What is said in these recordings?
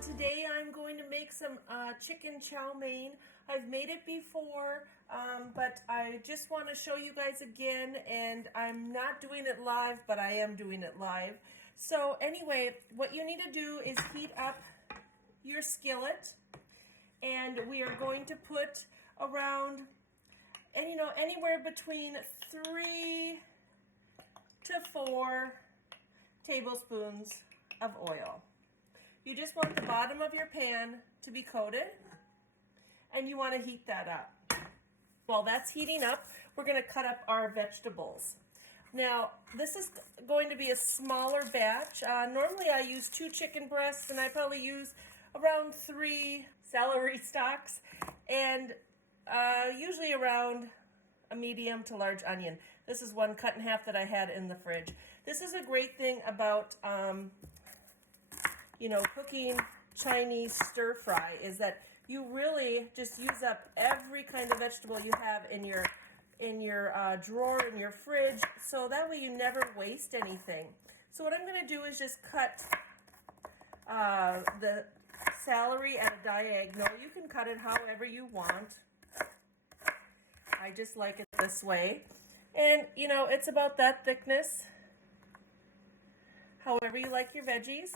everyone. Today I'm going to make some chicken chow mein. I've made it before, but I just want to show you guys again, and I'm not doing it live, but I am doing it live. So anyway, what you need to do is heat up your skillet, and we are going to put around, anywhere between 3 to 4 tablespoons of oil. You just want the bottom of your pan to be coated, and you want to heat that up. While that's heating up, we're going to cut up our vegetables. Now, this is going to be a smaller batch. Normally I use 2 chicken breasts, and I probably use around 3 celery stalks, and usually around a medium to large onion. This is one cut in half that I had in the fridge. This is a great thing about cooking Chinese stir fry, is that you really just use up every kind of vegetable you have in your drawer in your fridge, so that way you never waste anything. So what I'm going to do is just cut the celery at a diagonal. You can cut it however you want. I just like it this way. And, it's about that thickness, however you like your veggies.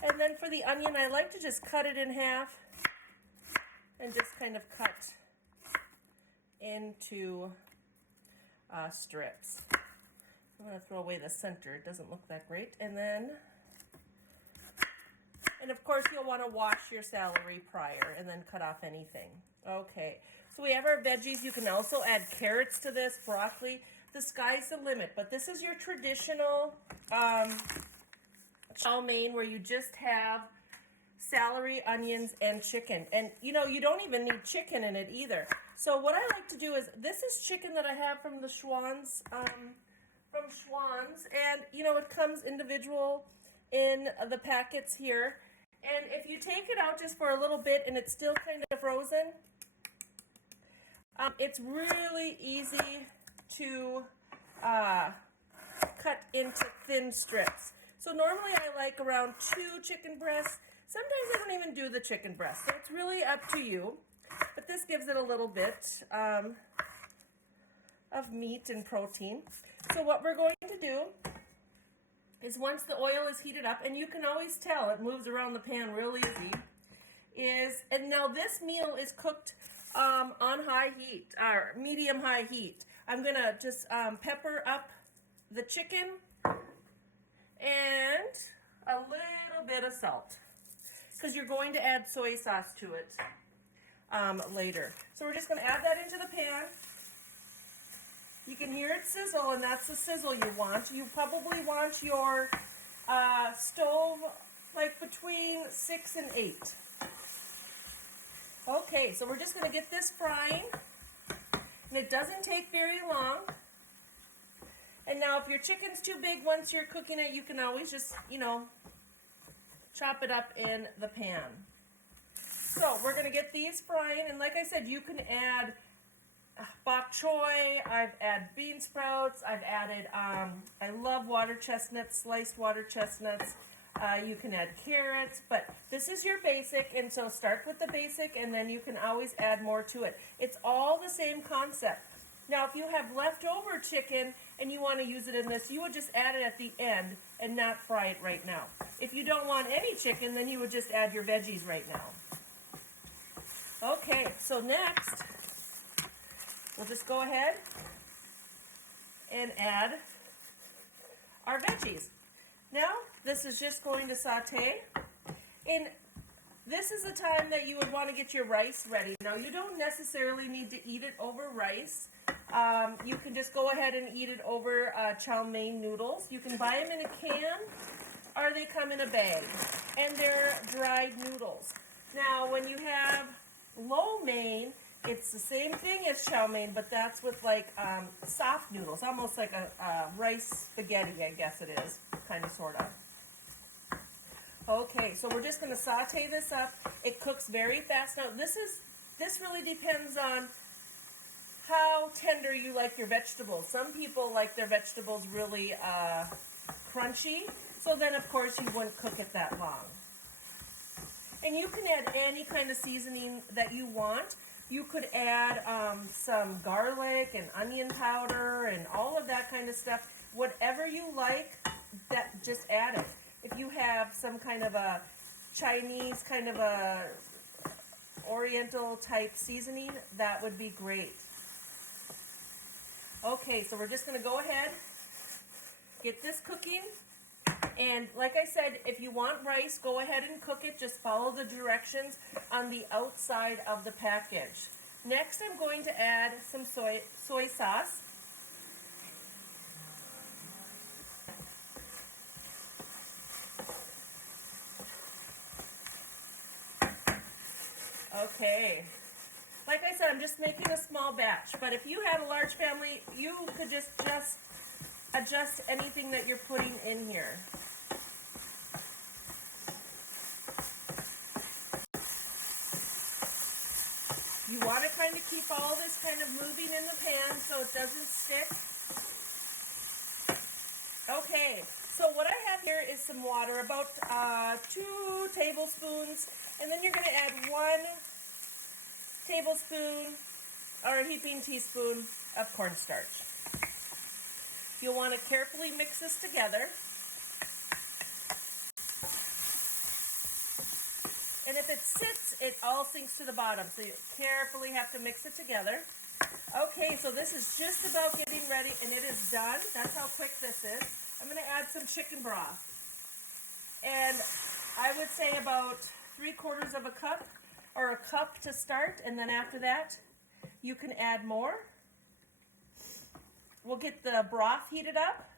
And then for the onion, I like to just cut it in half and just kind of cut into strips. I'm going to throw away the center. It doesn't look that great. And of course, you'll want to wash your celery prior and then cut off anything. Okay, so we have our veggies. You can also add carrots to this, broccoli. The sky's the limit, but this is your traditional chow mein, where you just have celery, onions, and chicken. And, you don't even need chicken in it either. So what I like to do is, this is chicken that I have from the Schwan's, and, it comes individual in the packets here. And if you take it out just for a little bit and it's still kind of frozen, it's really easy to cut into thin strips. So normally I like around 2 chicken breasts. Sometimes I don't even do the chicken breast, so it's really up to you. But this gives it a little bit of meat and protein. So what we're going to do is, once the oil is heated up, and you can always tell it moves around the pan real easy, and now this meal is cooked on high heat, or medium-high heat. I'm going to just pepper up the chicken and a little bit of salt, because you're going to add soy sauce to it later. So we're just going to add that into the pan. You can hear it sizzle, and that's the sizzle you want. You probably want your stove like between 6 and 8. Okay, so we're just going to get this frying, and it doesn't take very long. And now if your chicken's too big once you're cooking it, you can always just, chop it up in the pan. So we're going to get these frying, and like I said, you can add bok choy, I've added bean sprouts, I've added, I love water chestnuts, sliced water chestnuts. You can add carrots, but this is your basic, and so start with the basic, and then you can always add more to it. It's all the same concept. Now, if you have leftover chicken and you want to use it in this, you would just add it at the end and not fry it right now. If you don't want any chicken, then you would just add your veggies right now. Okay, so next, we'll just go ahead and add our veggies. Now, this is just going to saute, and this is the time that you would want to get your rice ready. Now, you don't necessarily need to eat it over rice. You can just go ahead and eat it over chow mein noodles. You can buy them in a can, or they come in a bag, and they're dried noodles. Now, when you have lo mein, it's the same thing as chow mein, but that's with like soft noodles, almost like a rice spaghetti, I guess it is, kind of, sort of. Okay, so we're just going to saute this up. It cooks very fast. Now, this really depends on how tender you like your vegetables. Some people like their vegetables really crunchy, so then of course you wouldn't cook it that long. And you can add any kind of seasoning that you want. You could add some garlic and onion powder and all of that kind of stuff. Whatever you like, that just add it. If you have some kind of a Chinese kind of a Oriental type seasoning, that would be great. Okay, so we're just going to go ahead, get this cooking. And like I said, if you want rice, go ahead and cook it. Just follow the directions on the outside of the package. Next, I'm going to add some soy sauce. Okay. Like I said, I'm just making a small batch, but if you had a large family, you could just adjust anything that you're putting in here. You want to kind of keep all this kind of moving in the pan so it doesn't stick. Okay, so what I have here is some water, about 2 tablespoons, and then you're going to add 1 tablespoon or a heaping teaspoon of cornstarch. You'll want to carefully mix this together. And if it sits, it all sinks to the bottom, so you carefully have to mix it together. Okay, so this is just about getting ready, and it is done. That's how quick this is. I'm going to add some chicken broth. And I would say about 3/4 of a cup, or a cup to start, and then after that, you can add more. We'll get the broth heated up.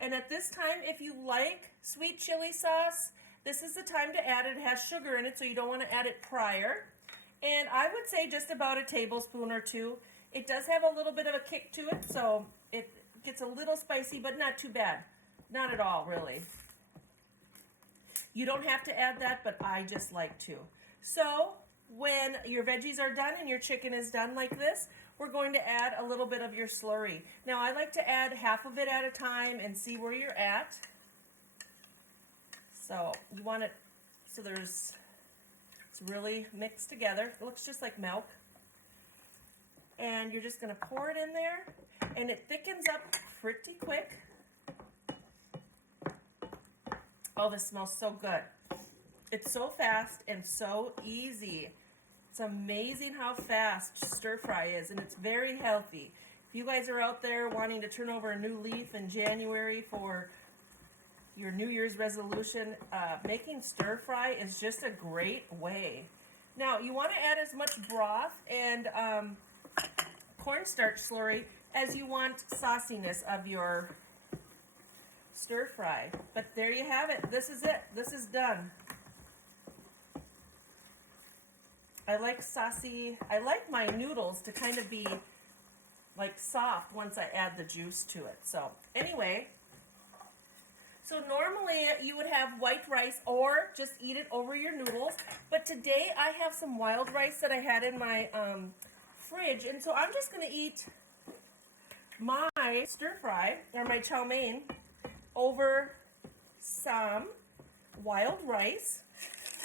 And at this time, if you like sweet chili sauce, this is the time to add it. It has sugar in it, so you don't want to add it prior. And I would say just about a tablespoon or 2. It does have a little bit of a kick to it, so it gets a little spicy, but not too bad. Not at all, really. You don't have to add that, but I just like to. So when your veggies are done and your chicken is done like this, we're going to add a little bit of your slurry. Now, I like to add half of it at a time and see where you're at. So you want it so it's really mixed together. It looks just like milk. And you're just going to pour it in there, and it thickens up pretty quick. Oh, this smells so good. It's so fast and so easy. It's amazing how fast stir fry is, and it's very healthy. If you guys are out there wanting to turn over a new leaf in January for your New Year's resolution, making stir fry is just a great way. Now, you want to add as much broth and cornstarch slurry as you want sauciness of your stir fry. But there you have it. This is it. This is done. I like saucy. I like my noodles to kind of be like soft once I add the juice to it. So anyway, so normally you would have white rice or just eat it over your noodles. But today I have some wild rice that I had in my fridge, and so I'm just going to eat my stir fry or my chow mein over some wild rice.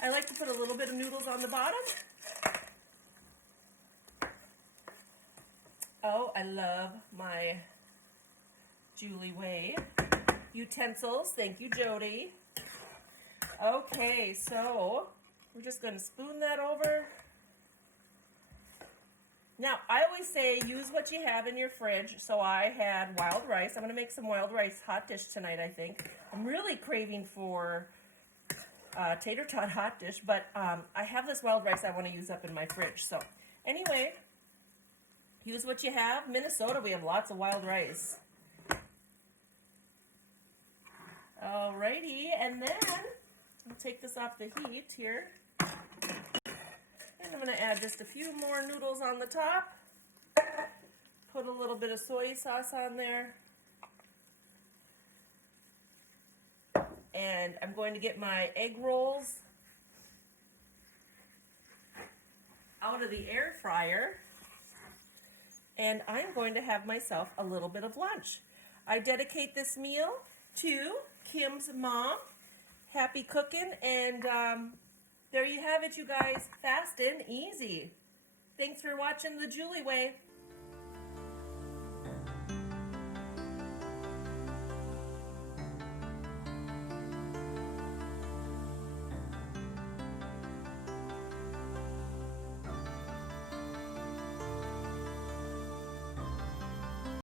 I like to put a little bit of noodles on the bottom. Oh, I love my Julie Way utensils. Thank you, Jody. Okay, so we're just going to spoon that over. Now, I always say use what you have in your fridge. So I had wild rice. I'm going to make some wild rice hot dish tonight, I think. I'm really craving for tater tot hot dish, but I have this wild rice I want to use up in my fridge. So anyway, use what you have. Minnesota, we have lots of wild rice. Alrighty, and then I'll take this off the heat here. And I'm going to add just a few more noodles on the top. Put a little bit of soy sauce on there. And I'm going to get my egg rolls out of the air fryer. And I'm going to have myself a little bit of lunch. I dedicate this meal to Kim's mom. Happy cooking, and There you have it, you guys. Fast and easy. Thanks for watching The Julie Way.